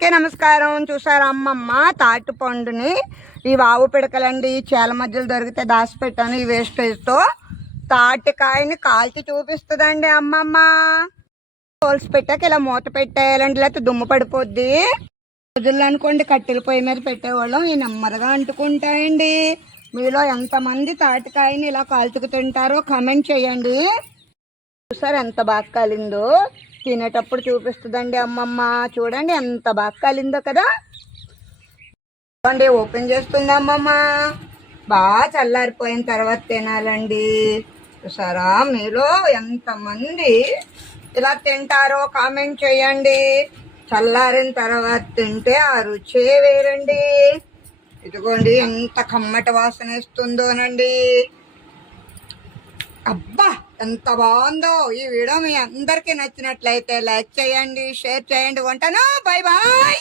Okay నమస్కారం. చూసారా అమ్మమ్మ? తాటి పండుని ఈ వావు పిడకలండి. చేల మధ్యలో దొరికితే దాచిపెట్టాను ఈ వేస్టేజ్తో. తాటికాయని కాల్చి చూపిస్తుందండి అమ్మమ్మ. హోల్స్ పెట్టాక ఇలా మూత పెట్టేయాలండి లేకపోతే దుమ్ము పడిపోద్ది. రోజుల్లో అనుకోండి కట్టెల పొయ్యి మీద పెట్టేవాళ్ళం. ఈ నెమ్మదిగా అంటుకుంటాయండి. మీలో ఎంతమంది తాటికాయని ఇలా కాల్చుకు తింటారో కమెంట్ చేయండి. చూసారు ఎంత బాగా కాలిందో? తినేటప్పుడు చూపిస్తుందండి అమ్మమ్మ. చూడండి ఎంత బాగా కలిందో కదా. చూడండి ఓపెన్ చేస్తుంది అమ్మమ్మ. బాగా చల్లారిపోయిన తర్వాత తినాలండి. చూసారా? మీలో ఎంతమంది ఇలా తింటారో కామెంట్ చేయండి. చల్లారిన తర్వాత తింటే ఆ రుచే వేరండి. ఇదిగోండి ఎంత కమ్మటి వాసన ఇస్తుందోనండి. అబ్బా! ఎంత బాగుందో ఈ వీడియో మీ అందరికీ నచ్చినట్లయితే లైక్ చేయండి షేర్ చేయండి. ఉంటాను. Bye bye.